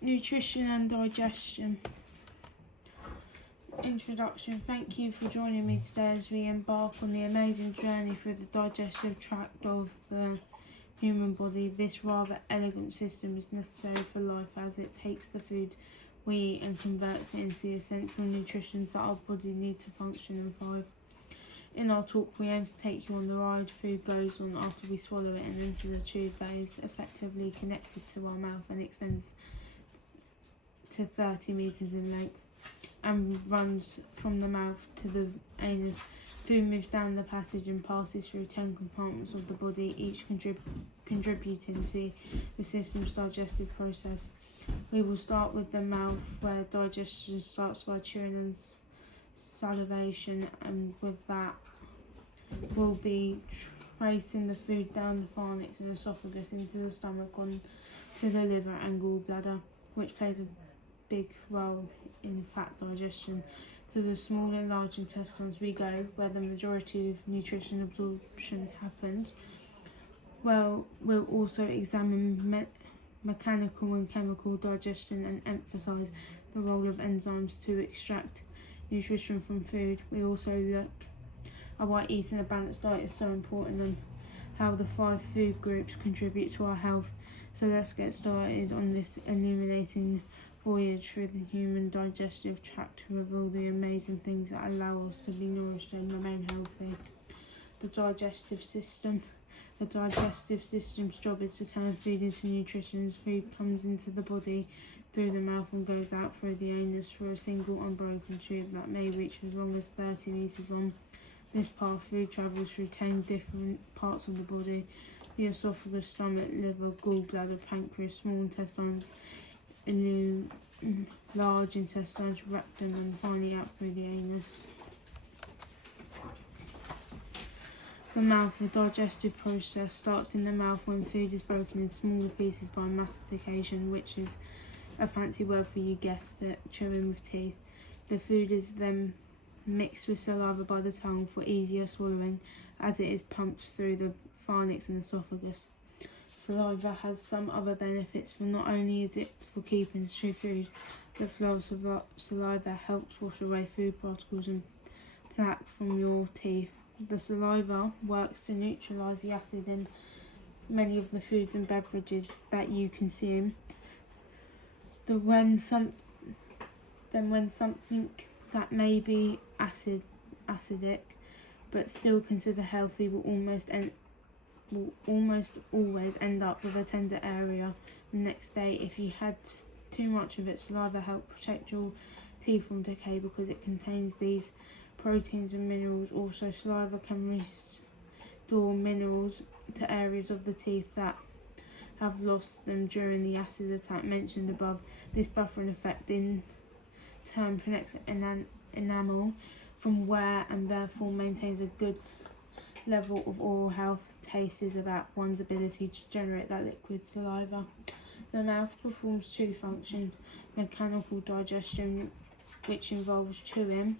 Nutrition and digestion. Introduction. Thank you for joining me today as we embark on the amazing journey through the digestive tract of the human body. This rather elegant system is necessary for life as it takes the food we eat and converts it into the essential nutrients that our body needs to function and thrive. In our talk, we aim to take you on the ride food goes on after we swallow it and into the tube that is effectively connected to our mouth and extends to 30 metres in length and runs from the mouth to the anus. Food moves down the passage and passes through 10 compartments of the body, each contributing to the system's digestive process. We will start with the mouth, where digestion starts by chewing and salivation, and with that we'll be tracing the food down the pharynx and esophagus into the stomach on to the liver and gallbladder, which plays a big role in fat digestion. To the small and large intestines we go, where the majority of nutrition absorption happens. Well, we'll also examine mechanical and chemical digestion and emphasise the role of enzymes to extract nutrition from food. We also look at why eating a balanced diet is so important and how the 5 food groups contribute to our health. So let's get started on this illuminating voyage through the human digestive tract to reveal the amazing things that allow us to be nourished and remain healthy. The digestive system. The digestive system's job is to turn food into nutrition. As food comes into the body through the mouth and goes out through the anus through a single unbroken tube that may reach as long as 30 metres on. This path, food travels through 10 different parts of the body: the esophagus, stomach, liver, gallbladder, pancreas, small intestines, large intestines, rectum, and finally out through the anus. The mouth. The digestive process starts in the mouth when food is broken in smaller pieces by mastication, which is a fancy word for, you guessed it, chewing with teeth. The food is then mixed with saliva by the tongue for easier swallowing as it is pumped through the pharynx and esophagus. Saliva has some other benefits, for not only is it for keeping true food, the flow of saliva helps wash away food particles and plaque from your teeth. The saliva works to neutralise the acid in many of the foods and beverages that you consume. When something that may be acidic but still considered healthy will almost always end up with a tender area the next day. If you had too much of it, saliva helps protect your teeth from decay because it contains these proteins and minerals. Also, saliva can restore minerals to areas of the teeth that have lost them during the acid attack mentioned above. This buffering effect in turn protects enamel from wear and therefore maintains a good level of oral health. Taste is about one's ability to generate that liquid saliva. The mouth performs 2 functions: mechanical digestion, which involves chewing,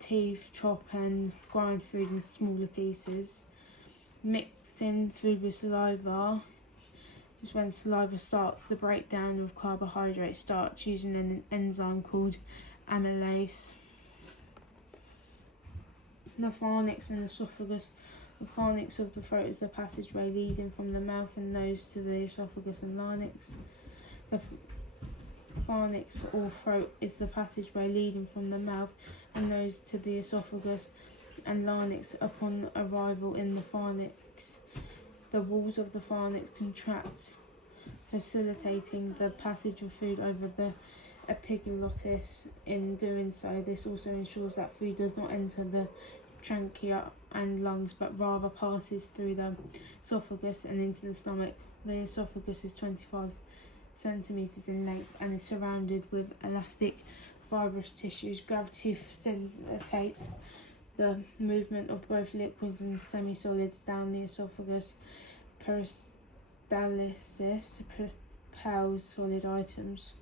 teeth chop and grind food in smaller pieces. Mixing food with saliva is when saliva starts the breakdown of carbohydrate starch using an enzyme called amylase. The pharynx and esophagus. The pharynx of the throat is the passageway leading from the mouth and nose to the esophagus and larynx. The pharynx or throat is the passageway leading from the mouth and nose to the esophagus and larynx. Upon arrival in the pharynx, the walls of the pharynx contract, facilitating the passage of food over the epiglottis. In doing so, this also ensures that food does not enter the trachea and lungs, but rather passes through the esophagus and into the stomach. The esophagus is 25 centimetres in length and is surrounded with elastic fibrous tissues. Gravity facilitates the movement of both liquids and semi-solids down the esophagus. Peristalsis propels solid items.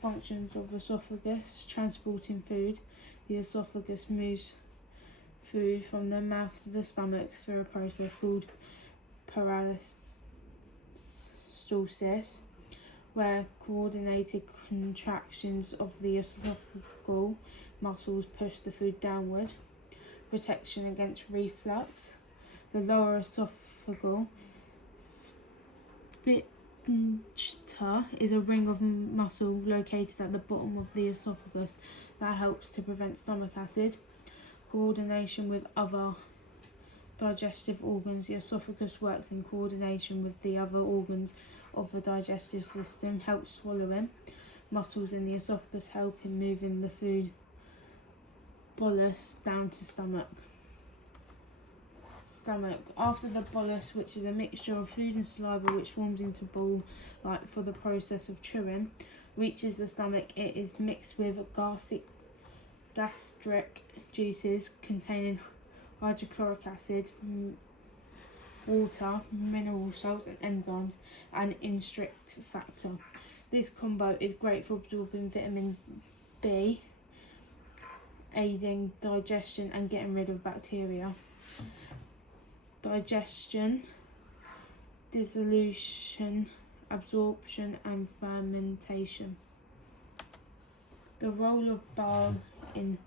Functions of esophagus: transporting food. The esophagus moves food from the mouth to the stomach through a process called peristalsis, where coordinated contractions of the esophageal muscles push the food downward. Protection against reflux. The lower esophageal sphincter is a ring of muscle located at the bottom of the esophagus that helps to prevent stomach acid. Coordination with other digestive organs. The esophagus works in coordination with the other organs of the digestive system, helps swallowing. Muscles in the esophagus help in moving the food bolus down to stomach. After the bolus, which is a mixture of food and saliva which forms into ball like for the process of chewing, reaches the stomach, it is mixed with gastric juices containing hydrochloric acid, water, mineral salts and enzymes, and instrict factor. This combo is great for absorbing vitamin B, aiding digestion and getting rid of bacteria. Digestion, dissolution, absorption and fermentation. The role of bile in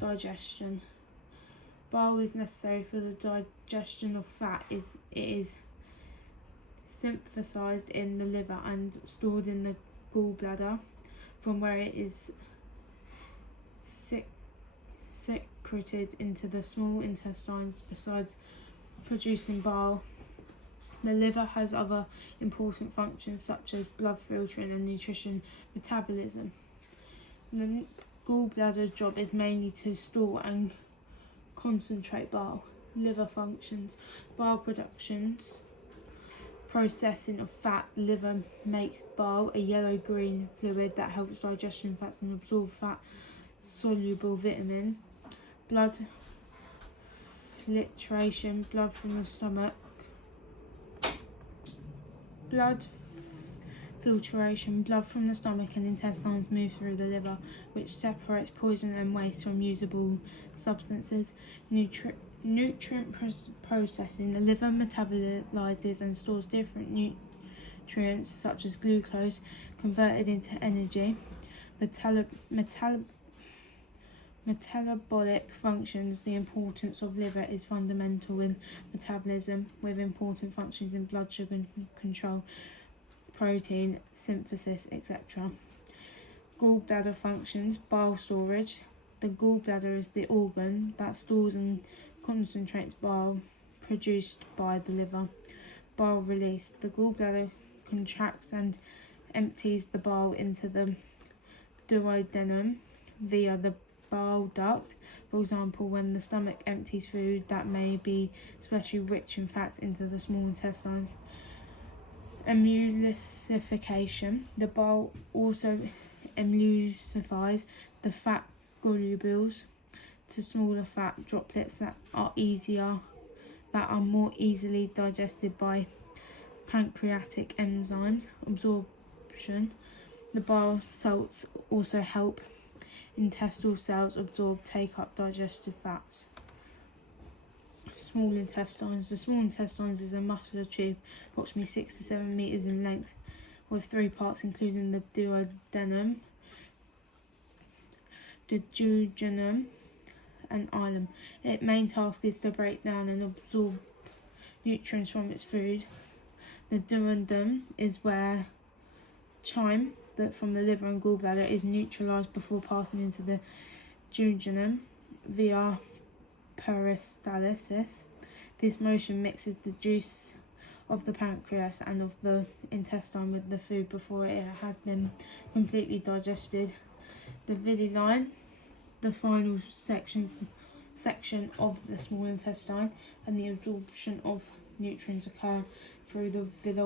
digestion. Bile is necessary for the digestion of fat. It is synthesized in the liver and stored in the gallbladder, from where it is secreted into the small intestines. Besides producing bile, the liver has other important functions such as blood filtering and nutrition metabolism. The gallbladder's job is mainly to store and concentrate bile. Liver functions. Bile productions. Processing of fat. Liver makes bile, a yellow-green fluid that helps digestion fats and absorb fat-soluble vitamins. Blood filtration. Blood from the stomach. Blood filtration. Blood from the stomach and intestines move through the liver, which separates poison and waste from usable substances. Nutrient processing. The liver metabolizes and stores different nutrients such as glucose, converted into energy. Metabolic functions. The importance of liver is fundamental in metabolism, with important functions in blood sugar control, protein synthesis, etc. Gallbladder functions. Bile storage. The gallbladder is the organ that stores and concentrates bile produced by the liver. Bile release. The gallbladder contracts and empties the bile into the duodenum via the bile duct. For example, when the stomach empties food that may be especially rich in fats into the small intestines. Emulsification. The bile also emulsifies the fat globules to smaller fat droplets that are more easily digested by pancreatic enzymes. Absorption. The bile salts also help intestinal cells absorb, take up digestive fats. Small intestines. The small intestines is a muscular tube approximately 6 to 7 meters in length, with 3 parts including the duodenum, the jejunum and ileum. Its main task is to break down and absorb nutrients from its food. The duodenum is where chyme from the liver and gallbladder is neutralized before passing into the jejunum via peristalsis. This motion mixes the juice of the pancreas and of the intestine with the food before it has been completely digested. The villi line, the final section of the small intestine, and the absorption of nutrients occur through the villi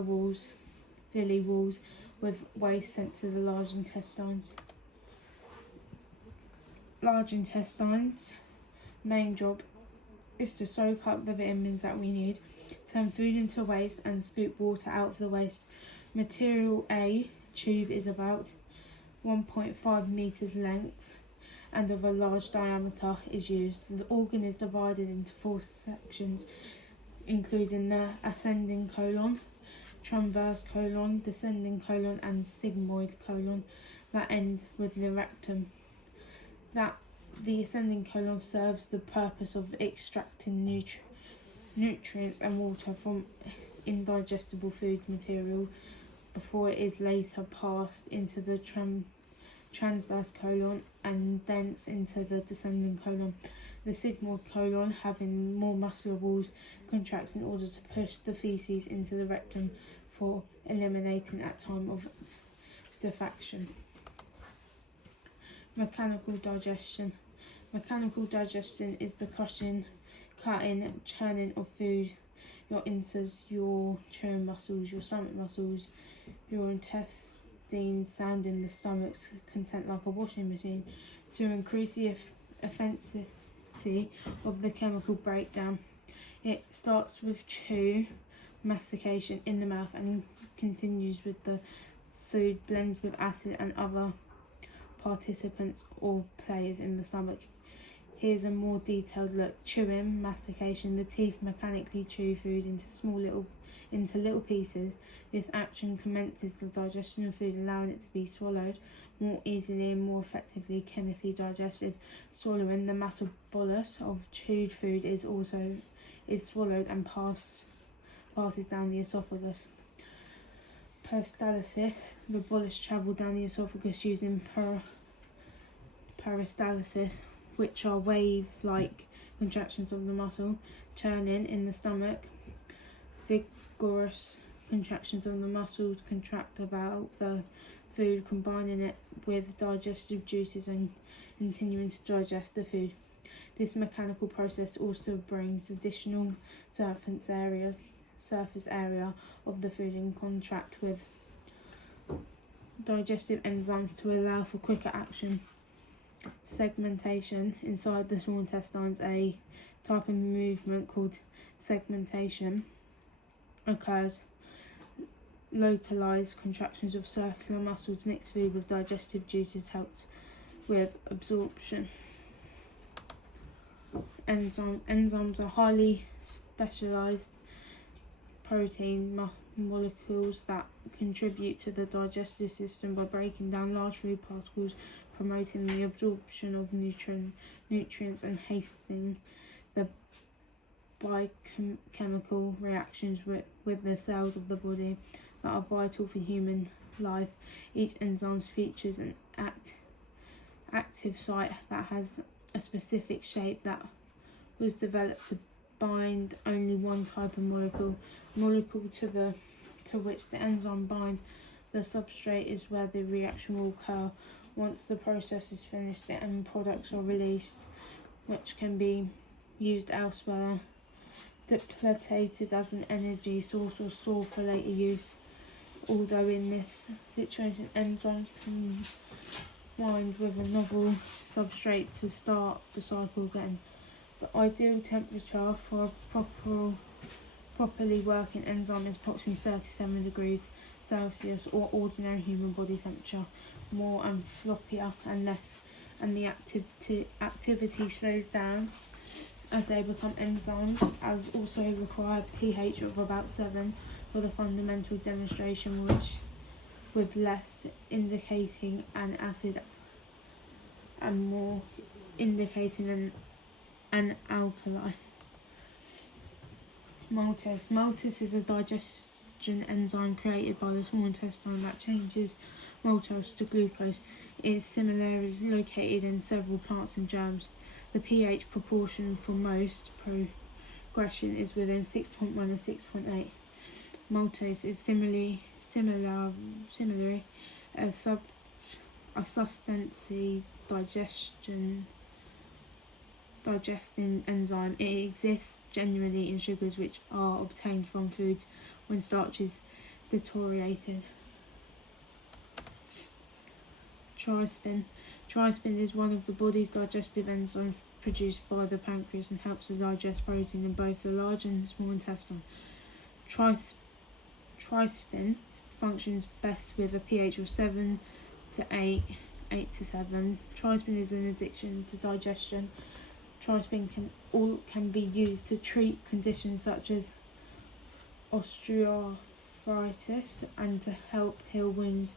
walls, with waste sent to the large intestines. Large intestines' main job is to soak up the vitamins that we need, turn food into waste and scoop water out of the waste. Material A tube is about 1.5 meters length and of a large diameter is used. The organ is divided into 4 sections, including the ascending colon, transverse colon, descending colon, and sigmoid colon that end with the rectum. That the ascending colon serves the purpose of extracting nutrients and water from indigestible foods material before it is later passed into the transverse colon and thence into the descending colon. The sigmoid colon, having more muscle walls, contracts in order to push the feces into the rectum for eliminating at time of defecation. Mechanical digestion. Mechanical digestion is the crushing, cutting, churning of food. Your insides, your chewing muscles, your stomach muscles, your intestines sounding the stomach's content like a washing machine to increase the efficiency of the chemical breakdown. It starts with chew, mastication in the mouth, and continues with the food blends with acid and other participants or players in the stomach. Here's a more detailed look. Chewing, mastication. The teeth mechanically chew food into little pieces. This action commences the digestion of food, allowing it to be swallowed more easily and more effectively chemically digested. Swallowing. The muscle bolus of chewed food is swallowed and passes down the esophagus. Peristalsis. The bolus travels down the esophagus using peristalsis, which are wave-like contractions of the muscle. Churning in the stomach. Vigorous contractions of the muscle to contract about the food, combining it with digestive juices and continuing to digest the food. This mechanical process also brings additional surface area of the food in contact with digestive enzymes to allow for quicker action. Segmentation. Inside the small intestines, a type of movement called segmentation occurs. Localized contractions of circular muscles mix food with digestive juices helped with absorption. Enzymes are highly specialized protein molecules that contribute to the digestive system by breaking down large food particles, promoting the absorption of nutrients and hastening the biochemical reactions with the cells of the body that are vital for human life. Each enzyme features an active site that has a specific shape that was developed to bind only one type of molecule to which the enzyme binds. The substrate is where the reaction will occur. Once the process is finished, the end products are released, which can be used elsewhere, depleted as an energy source or stored for later use. Although in this situation, enzymes combined with a novel substrate to start the cycle again. The ideal temperature for a properly working enzyme is approximately 37 degrees Celsius or ordinary human body temperature. More and floppier and less, and the activity slows down as they become enzymes, as also require pH of about 7 for the fundamental demonstration, which with less indicating an acid and more indicating an alkali. Maltose is a digestion enzyme created by the small intestine that changes maltose to glucose. It is similarly located in several plants and germs. The pH proportion for most progression is within 6.1 and 6.8. Maltose is similarly a substantially digesting enzyme. It exists generally in sugars which are obtained from foods when starch is deteriorated. Trypsin. Trypsin is one of the body's digestive enzymes produced by the pancreas and helps to digest protein in both the large and small intestine. Trypsin functions best with a pH of 7 to 8 to 7. Trypsin is an addiction to digestion. Trypsin can be used to treat conditions such as osteoarthritis, arthritis and to help heal wounds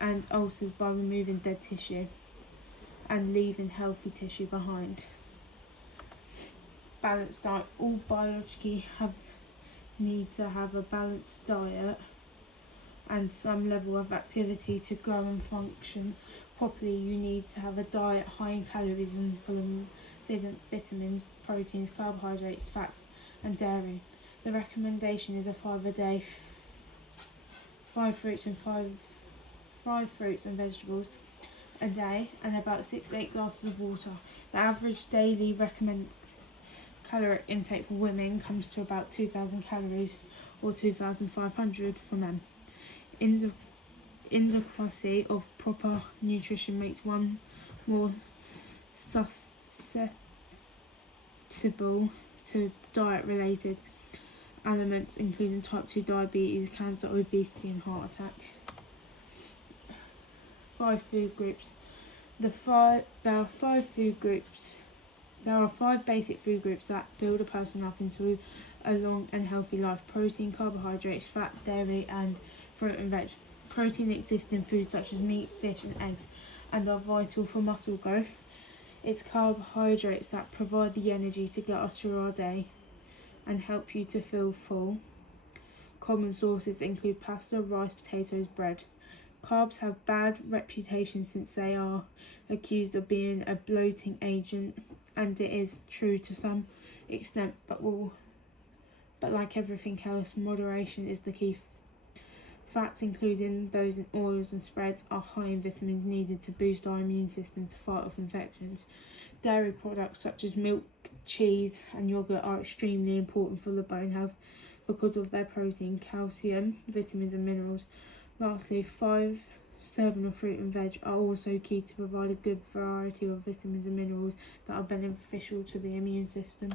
and ulcers by removing dead tissue and leaving healthy tissue behind. Balanced diet. All biologically need to have a balanced diet and some level of activity to grow and function properly. You need to have a diet high in calories and full of vitamins, proteins, carbohydrates, fats and dairy. The recommendation is a 5 a day, 5 fruits and vegetables a day, and about 6 to 8 glasses of water. The average daily recommended caloric intake for women comes to about 2,000 calories or 2,500 for men. Inadequacy of proper nutrition makes one more susceptible to diet-related ailments, including type 2 diabetes, cancer, obesity and heart attack. 5 food groups. There are 5 basic food groups that build a person up into a long and healthy life: protein, carbohydrates, fat, dairy and fruit and veg. Protein exists in foods such as meat, fish and eggs and are vital for muscle growth. It's carbohydrates that provide the energy to get us through our day and help you to feel full. Common sources include pasta, rice, potatoes, bread. Carbs have bad reputation since they are accused of being a bloating agent, and it is true to some extent, but like everything else, moderation is the key. Fats, including those in oils and spreads, are high in vitamins needed to boost our immune system to fight off infections. Dairy products such as milk, cheese and yogurt are extremely important for the bone health because of their protein, calcium, vitamins and minerals. Lastly, 5 serving of fruit and veg are also key to provide a good variety of vitamins and minerals that are beneficial to the immune system.